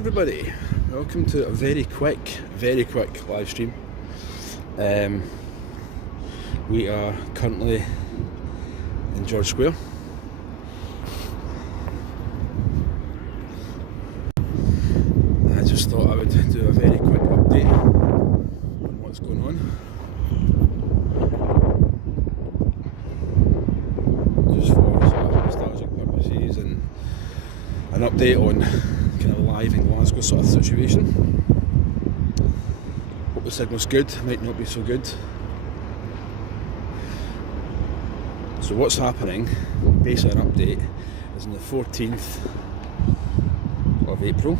everybody, welcome to a very quick live stream. We are currently in George Square. I just thought I would do a very quick update on what's going on. Just for sort of nostalgic purposes and an update on kind of live in Glasgow sort of situation. Hope the signal's good, might not be so good. So what's happening, basically an update, is on the 14th of April.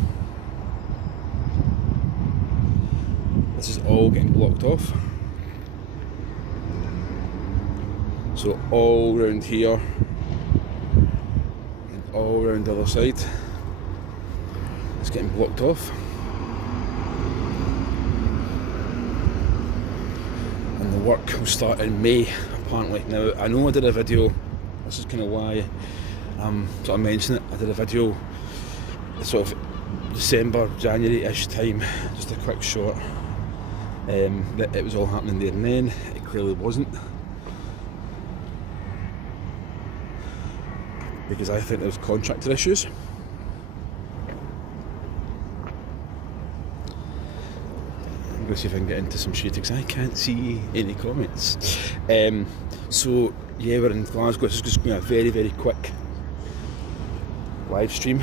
This is all getting blocked off. So all round here and all round the other side, it's getting blocked off. And the work will start in May, apparently. Now, I know I did a video, this is kind of why I'm sort of mentioning it. I did a video sort of December, January-ish time, just a quick short. That it was all happening there and then. It clearly wasn't. Because I think there was contractor issues. I'm going to see if I can get into some shit because I can't see any comments. So yeah, we're in Glasgow. This is just going to be a very quick live stream.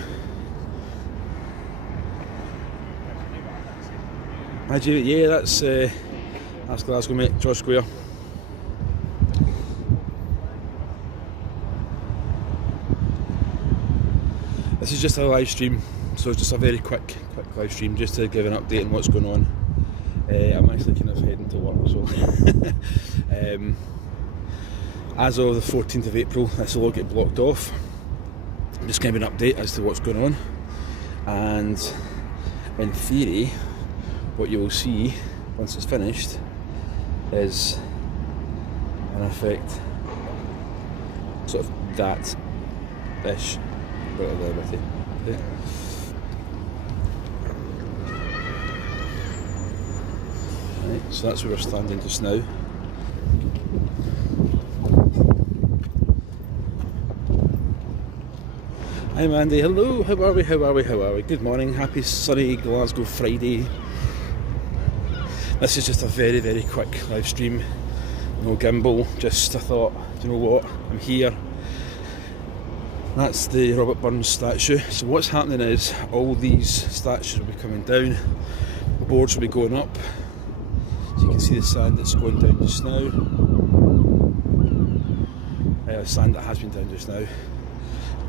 Hi Jamie, yeah, that's Glasgow, mate, George Square. This is just a live stream, so it's just a very quick live stream just to give an update on what's going on. I'm actually kind of heading to work, so as of the 14th of April, this will all get blocked off. I'm just going to give an update as to what's going on, and in theory, what you will see once it's finished is, in effect, sort of that-ish. Okay. Right, so that's where we're standing just now. Hi Mandy, hello, how are we? Good morning, happy sunny Glasgow Friday. This is just a very quick live stream, no gimbal, just I thought, do you know what, I'm here. That's the Robert Burns statue. So what's happening is all these statues will be coming down, boards will be going up. So you can see the sand that's going down just now. Sand that has been down just now.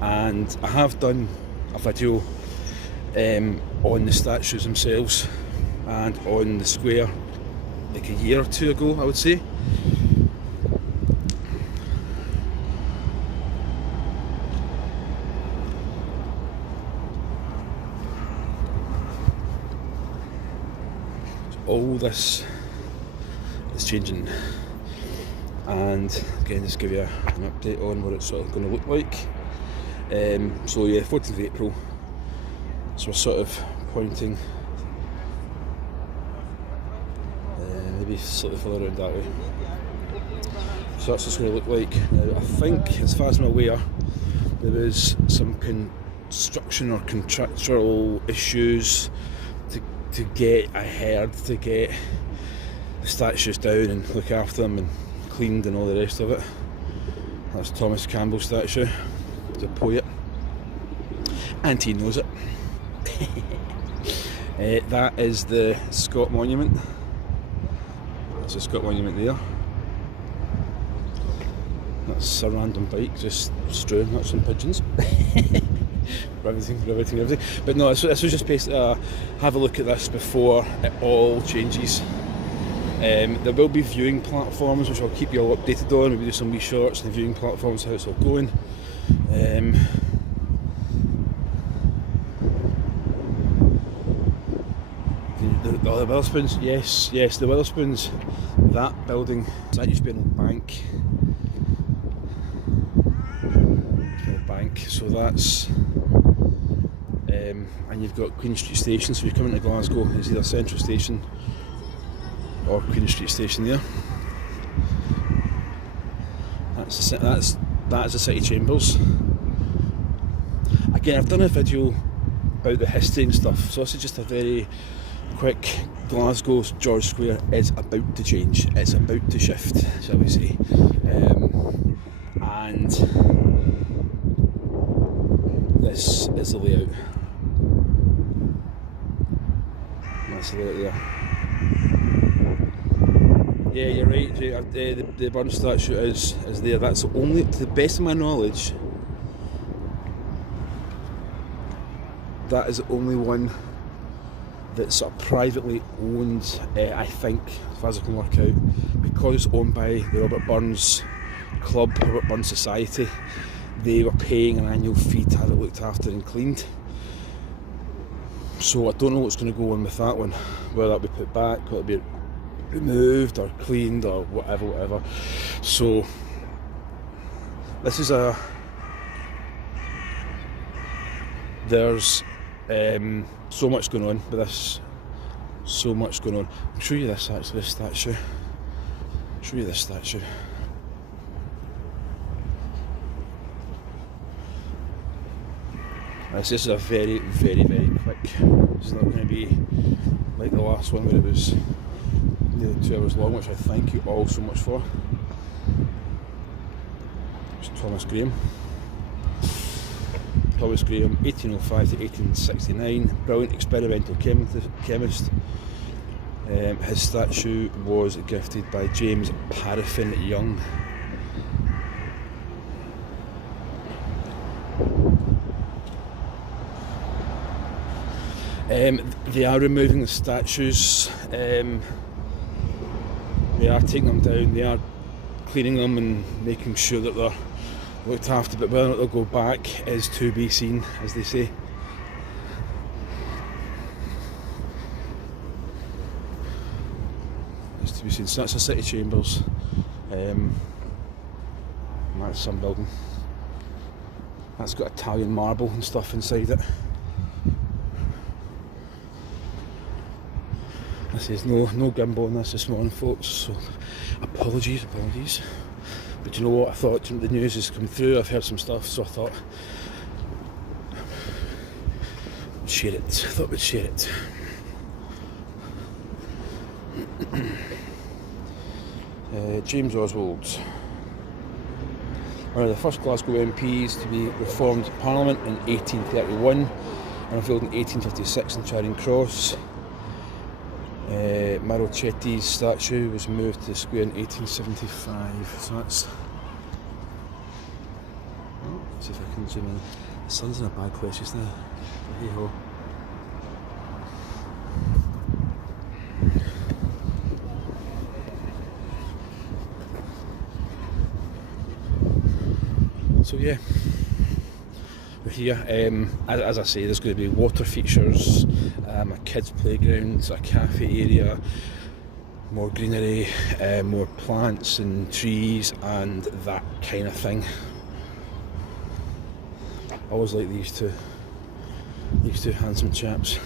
And I have done a video on the statues themselves and on the square like a year or two ago, I would say. All this is changing, and again just give you an update on what it's sort of going to look like. So yeah, 14th of April, so we're sort of pointing maybe slightly further around that way. So that's what it's going to look like. Now I think, as far as I'm aware, there was some construction or contractual issues to get ahead, to get the statues down and look after them and cleaned and all the rest of it. That's Thomas Campbell's statue, the poet, and he knows it. That is the Scott Monument. That's the Scott Monument there. That's a random bike just strewing nuts and pigeons. Everything. But no, this was just basically have a look at this before it all changes. There will be viewing platforms which I'll keep you all updated on. Maybe do some wee shorts on the viewing platforms, how it's all going. The Wetherspoons, yes, the Wetherspoons, that building, that used to be an old bank. So that's and you've got Queen Street Station. So if you come into Glasgow, it's either Central Station or Queen Street Station there. That is the City Chambers. Again, I've done a video about the history and stuff, so this is just a very quick. Glasgow's George Square is about to change. It's about to shift, shall we say. And this is the layout. That's the layout there. Yeah, you're right, Jay. The Burns statue is there. That's the only, to the best of my knowledge, that is the only one that's sort of privately owned, I think, as far as I can work out, because it's owned by the Robert Burns Club, Robert Burns Society. They were paying an annual fee to have it looked after and cleaned. So I don't know what's going to go on with that one, whether that'll be put back, whether it'll be removed or cleaned or whatever. So this is there's so much going on with this, so much going on. I'll show you this actually, this statue. I'll show you this statue. This is a very, very, very quick. It's not going to be like the last one where it was nearly 2 hours long, which I thank you all so much for. It's Thomas Graham. Thomas Graham, 1805 to 1869, brilliant experimental chemist. His statue was gifted by James Paraffin Young. They are removing the statues, they are taking them down, they are cleaning them and making sure that they're looked after, but whether or not they'll go back is to be seen, as they say. It's to be seen. So that's the City Chambers, and that's some building. That's got Italian marble and stuff inside it. This is no gimbal on this morning, folks, so apologies. But you know what, I thought the news is coming through, I've heard some stuff, so I thought we'd share it. James Oswald, one of the first Glasgow MPs to be reformed Parliament in 1831 and revealed in 1856 in Charing Cross. Marochetti's statue was moved to the square in 1875, so that's... Oh, let's see if I can zoom in. The sun's in a bad place just now, but hey ho. So yeah, we're here. As I say, there's going to be water features, a kids playground, a cafe area, more greenery, more plants and trees and that kind of thing. I always like these two handsome chaps.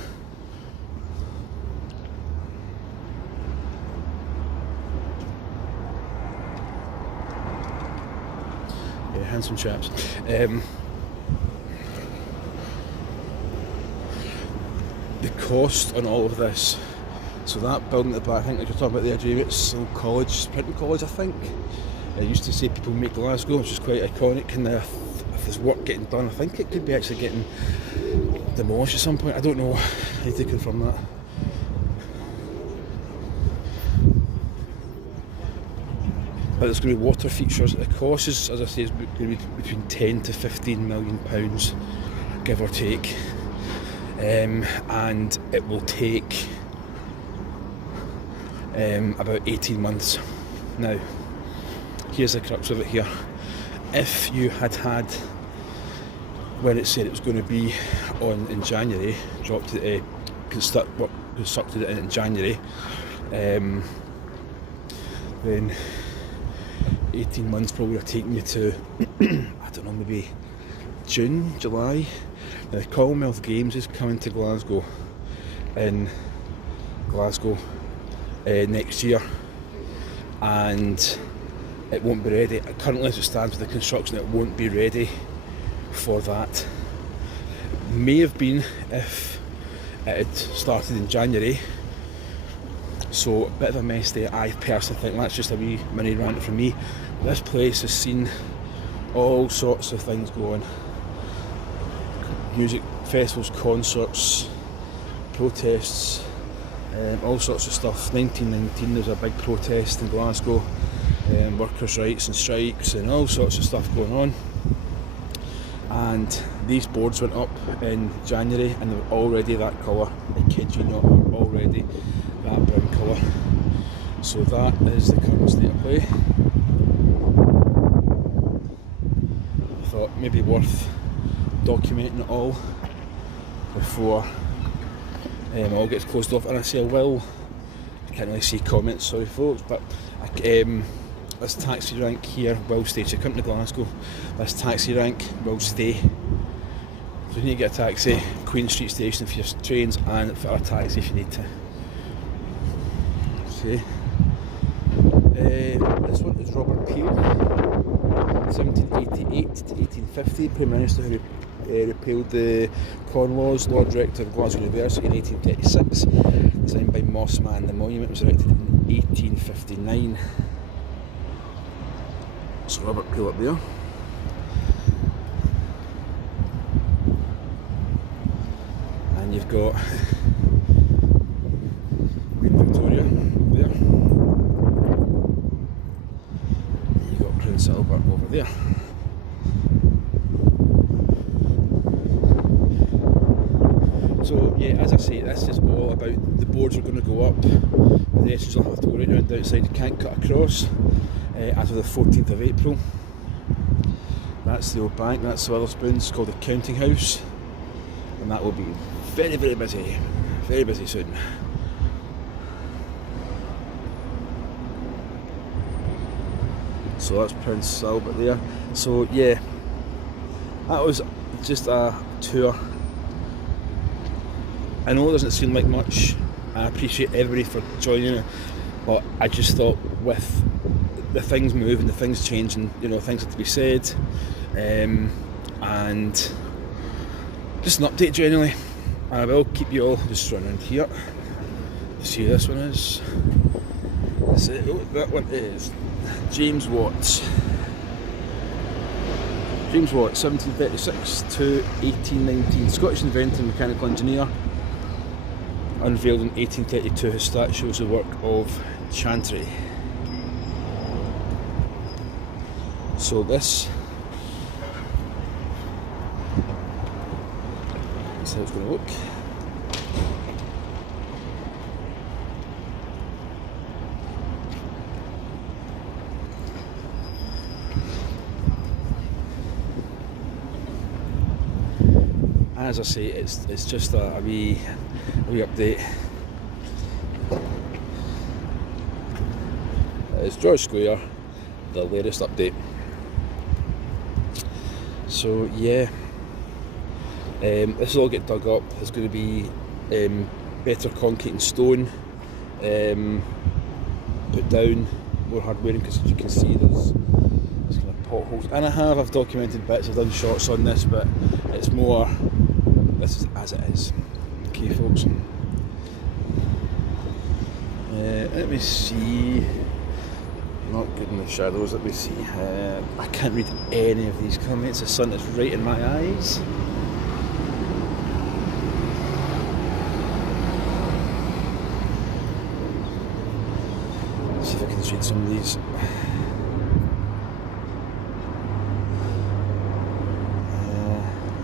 Yeah, handsome chaps. The cost on all of this, so that building at the back, I think like you're talking about there, Jamie, it's a college, printing college I think. It used to say People Make Glasgow, which is quite iconic, and if there's work getting done, I think it could be actually getting demolished at some point. I don't know, I need to confirm that. But there's going to be water features. The cost is, as I say, is going to be between 10 to 15 million pounds, give or take. And it will take about 18 months. Now, here's the crux of it here. If you had when it said it was going to be on in January, constructed it in January, then 18 months probably would have taken you to, I don't know, maybe June, July. The Commonwealth Games is coming to Glasgow in Glasgow next year, and it won't be ready. Currently as it stands with the construction, it won't be ready for that. May have been if it had started in January, so a bit of a mess there. I personally think that's just a wee mini rant from me. This place has seen all sorts of things going. Music festivals, concerts, protests, all sorts of stuff. 1919 there was a big protest in Glasgow, workers' rights and strikes and all sorts of stuff going on. And these boards went up in January and they were already that colour. I kid you not, they were already that brown colour. So that is the current state of play. I thought maybe worth documenting it all before all gets closed off. And I say I will, I can't really see comments, sorry folks, but this taxi rank here will stay. So you come to Glasgow, this taxi rank will stay. So you need to get a taxi, Queen Street Station for your trains, and for a taxi if you need to. See, this one is Robert Peel, 1788 to 1850, Prime Minister who repealed the Corn Laws, Lord Rector of Glasgow University in 1836, designed by Mossman. The monument was erected in 1859. So Robert Peel up there. And you've got Queen Victoria there. And you've got Prince Albert over there. So yeah, as I say, this is all about the boards are going to go up. The pedestrians will have to go right around the outside. You can't cut across as of the 14th of April. That's the old bank, that's the Witherspoons. It's called the Counting House, and that will be very, very busy soon. So that's Prince Albert there. So yeah, that was just a tour. I know it doesn't seem like much. I appreciate everybody for joining it, but I just thought with the things moving, the things changing, you know, things have to be said, and just an update generally. I will keep you all just running here. See who this one is. That one is James Watt. James Watt, 1736 to 1819, Scottish inventor and mechanical engineer. Unveiled in 1832, his statue shows the work of Chantry. So this is how it's going to look. As I say, it's just a wee update. It's George Square, the latest update. So yeah, this will all get dug up. There's going to be better concrete and stone put down, more hardware, because as you can see there's kind of potholes. And I've documented bits, I've done shots on this, but it's more, this is as it is. Okay folks, let me see. Not good in the shadows, let me see. I can't read any of these comments, the sun is right in my eyes. Let's see if I can read some of these.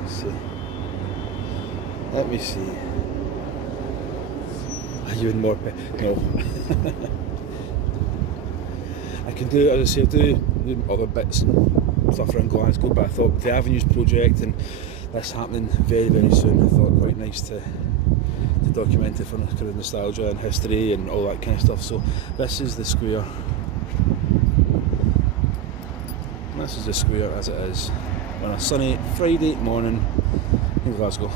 Let's see. Let me see. Even more no. I can do, as I say, do other bits and stuff around Glasgow, but I thought the Avenues project and this happening very, very soon, I thought quite nice to document it for kind of nostalgia and history and all that kind of stuff. So this is the square. This is the square as it is on a sunny Friday morning in Glasgow.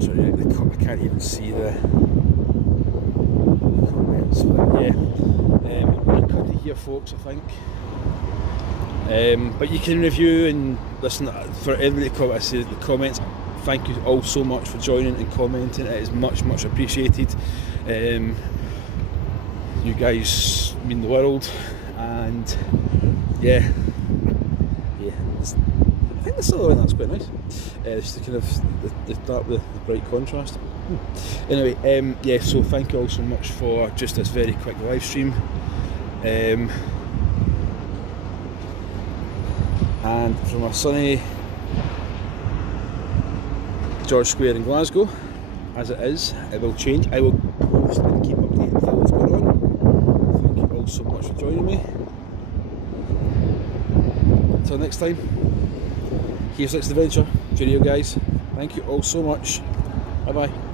Sorry, I can't even see the comments, but yeah, I'm going to cut it here, folks, I think. But you can review and listen for everybody. I say the comments. Thank you all so much for joining and commenting. It is much appreciated. You guys mean the world, and yeah. I think the silhouette that's quite nice. Just the kind of the dark with the bright contrast. Anyway, yeah. So thank you all so much for just this very quick live stream. And from a sunny George Square in Glasgow, as it is, it will change. I will post and keep updated with what's going on. Thank you all so much for joining me. Until next time, here's next adventure. Cheerio, guys. Thank you all so much. Bye bye.